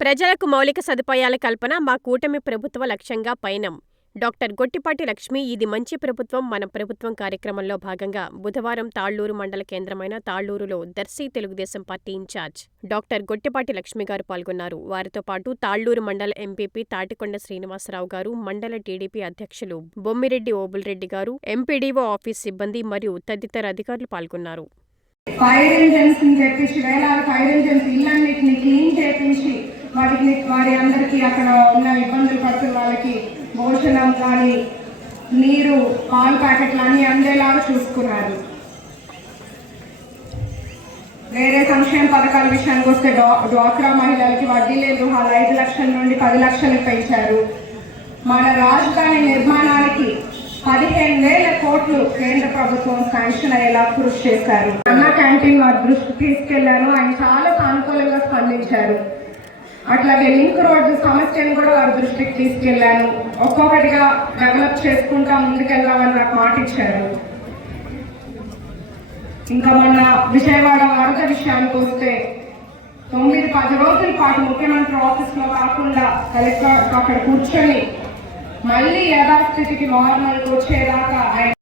ప్రజలకు మౌలిక సదుపాయాల కల్పన మా కూటమి ప్రభుత్వ లక్ష్యంగా పయనం. డాక్టర్ గొట్టిపాటి లక్ష్మి ఇది మంచి ప్రభుత్వం మన ప్రభుత్వం కార్యక్రమంలో భాగంగా బుధవారం తాళ్ళూరు మండల కేంద్రమైన తాళ్ళూరులో Darsi Telugu Desam party incharge doctor Gottipati Lakshmi గారు పాల్గొన్నారు. వారితో పాటు తాళ్ళూరు మండల ఎంపీపీ తాటికొండ శ్రీనివాసరావు గారు మండల టీడీపీ అధ్యక్షులు బొమ్మిరెడ్డి ఓబుల్రెడ్డి గారు ఎంపీడీఓ ఆఫీస్ సిబ్బంది మరియు తదితర అధికారులు పాల్గొన్నారు. ఫైర్ ఇంజన్స్ వేలాది ఫైర్ ఇంజన్స్ వాటిని వారి అందరికీ అక్కడ ఉన్న ఇబ్బందులు పడుతున్న వాళ్ళకి భోజనం కానీ నీరు పాలు ప్యాకెట్లు అన్ని అందేలాగా చూసుకున్నారు. వేరే సంక్షేమ పథకాల విషయానికి వస్తే డ్వాక్రా మహిళలకి వడ్డీ లేని గృహాలు ఐదు లక్షల నుండి పది లక్షలకు పెంచారు. మన రాజధాని నిర్మాణానికి పదిహేను వేల కోట్లు కేంద్ర ప్రభుత్వం శాంక్షన్ అయ్యేలా కృషి చేశారు. అన్న క్యాంటీన్ వారి దృష్టికి తీసుకెళ్ళాను ఆయన చాలా సానుకూలంగా స్పందించారు. అట్లాగే లింక్ రోడ్డు సమస్యను కూడా వారి దృష్టికి తీసుకెళ్ళాను ఒక్కొక్కటిగా డెవలప్ చేసుకుంటా ముందుకెళ్దామని నాకు మాట ఇచ్చారు. ఇంకా మొన్న విజయవాడ వరద విషయానికి వస్తే తొమ్మిది పది రోజుల పాటు ముఖ్యమంత్రి ఆఫీస్లో కాకుండా కలెక్టర్ అక్కడ కూర్చొని మళ్ళీ యథాస్థితికి నార్మల్ వచ్చేదాకా ఆయన